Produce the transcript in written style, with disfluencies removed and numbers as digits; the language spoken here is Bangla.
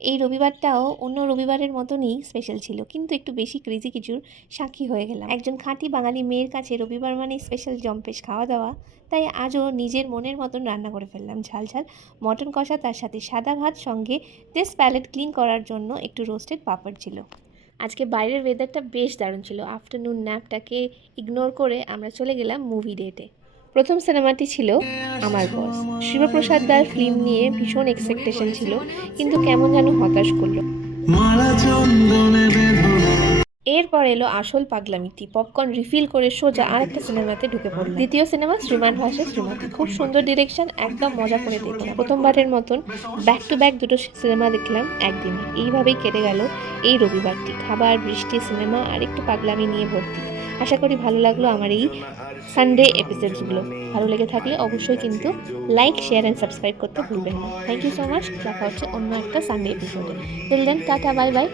এই রবিবারটাও অন্য রবিবারের মতনই স্পেশাল ছিল, কিন্তু একটু বেশি ক্রেজি কিছুর সাক্ষী হয়ে গেলাম। একজন খাঁটি বাঙালি মেয়ের কাছে রবিবার মানে স্পেশাল জম্পেশ খাওয়া দাওয়া, তাই আজও নিজের মনের মতন রান্না করে ফেললাম। ঝাল ঝাল মটন কষা, তার সাথে সাদা ভাত, সঙ্গে টেস্ট প্যালেট ক্লিন করার জন্য একটু রোস্টেড পাপড় ছিল। আজকে বাইরের ওয়েদারটা বেশ দারুণ ছিল। আফটারনুন ন্যাপটাকে ইগনোর করে আমরা চলে গেলাম মুভি ডেটে। প্রথম সিনেমাটি ছিল আমার বস। শিবপ্রসাদ দার ফিল্ম নিয়ে ভীষণ এক্সপেকটেশন ছিল, কিন্তু কেমন যেন হতাশ করলো। এরপর এলো আসল পাগলামিটি। পপকর্ন রিফিল করে সোজা আরেকটা সিনেমাতে ঢুকে পড়লাম। দ্বিতীয় সিনেমা শ্রীমান ভার্সেস শ্রীমতী। খুব সুন্দর ডিরেকশন, একদম মজা করে দেখলাম। প্রথমবারের মতন ব্যাক টু ব্যাক দুটো সিনেমা দেখলাম একদিনে। এইভাবেই কেটে গেল এই রবিবারটি। খাবার, বৃষ্টি, সিনেমা আর একটু পাগলামি নিয়ে ভর্তি। আশা করি ভালো লাগলো আমার এই সানডে এপিসোডসগুলো। ভালো লেগে থাকলে অবশ্যই কিন্তু লাইক, শেয়ার অ্যান্ড সাবস্ক্রাইব করতে ভুলবেন না। Thank you so much. দেখা হচ্ছে অন্য একটা সানডে এপিসোডে। Till then, tata, bye by.